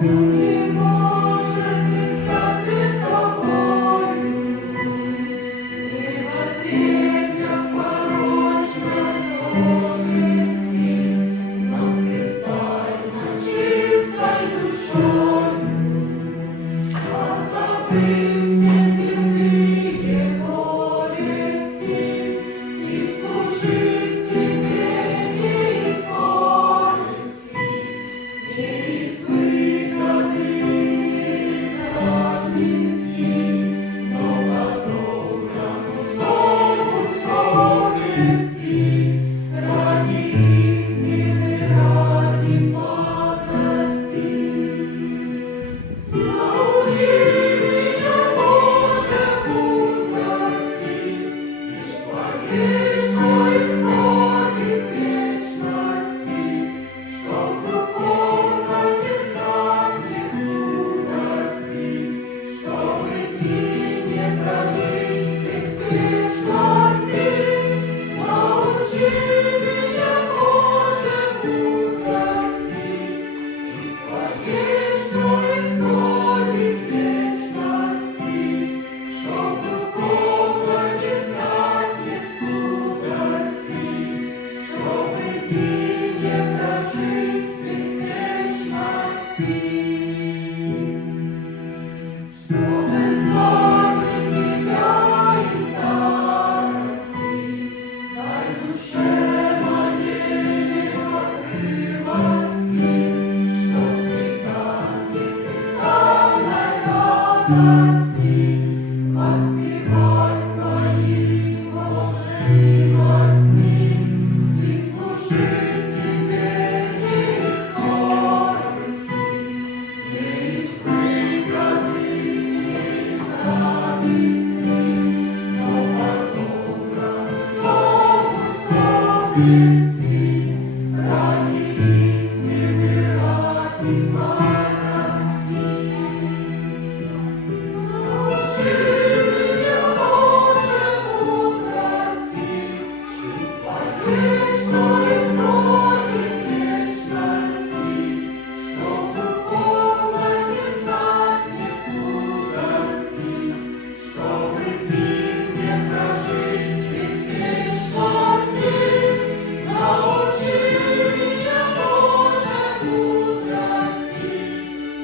не може писати тобою, і в обіднях порочна совісті, но скристально чистой душою, позабыв все земные горести, и служить тебе не из горести, не из выгоды, не из зависти, но по доброму зову совести, ради истины, ради благости. Научи меня, Боже, мудрости, и своей, что исходит вечности, чтоб духовно не знать бескудности, чтобы дни не прожить беспечности. Научи меня, Боже, мудрости, и своей, что исходит вечности, чтоб духовно не знать бескудности, чтобы дни не прожить беспечности. Чтобы славить тебя и старости, дай душе моей покрылости, чтоб всегда непрестанной радости воспевать Твои, Боже, милости и служить Тебе не из скорости, не из выгоды, не из зависти, но по доброму зову совести, ради истины, ради благости. Научи меня, Боже, мудрости, и своей, что исходит вечности, чтоб духовно не знать бескудности, чтобы дни не прожить беспечности. Научи меня, Боже, мудрости,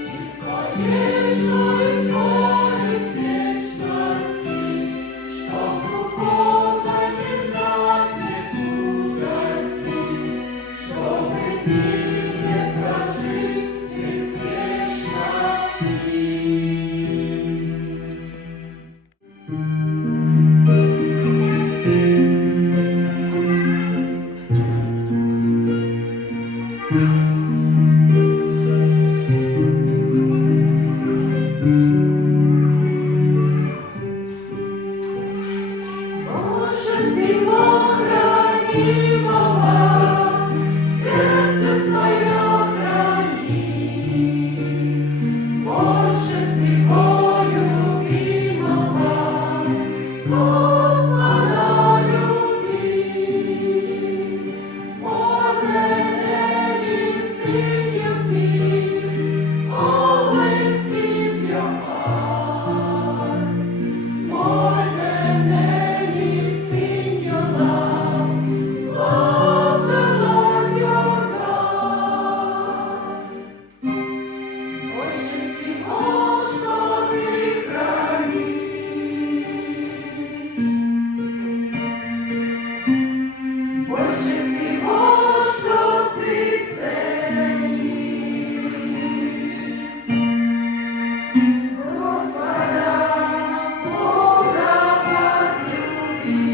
и своей, что исходит вечности, чтоб духовно не знать бескудности, чтобы дни не прожить беспечности. Боже, всего хранимого, сердце свое храни, больше всего любимого, Господа люби. More than anything you keep, always keep your heart. More than anything you love, love the Lord your God. Больше всего, что ты хранишь, больше всего, что ты ценишь, Господа Бога возлюби.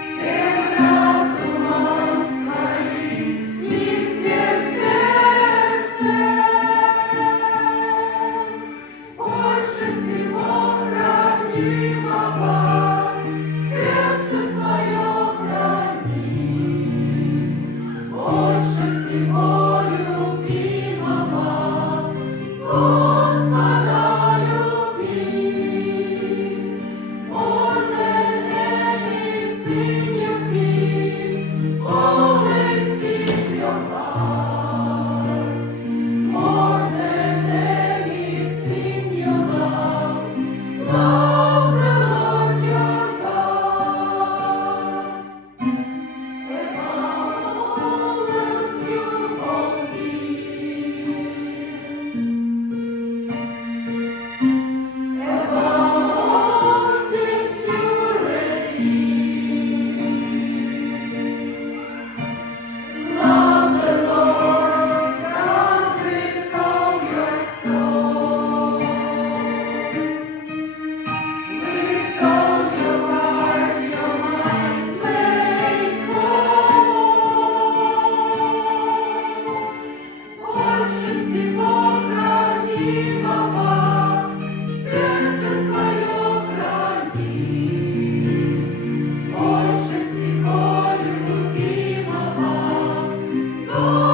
Всем разумом своим и всем сердцем, больше всего хранимого, сердце свое храни, больше всего любимого, Господа люби. More than anything you keep, always keep your heart. До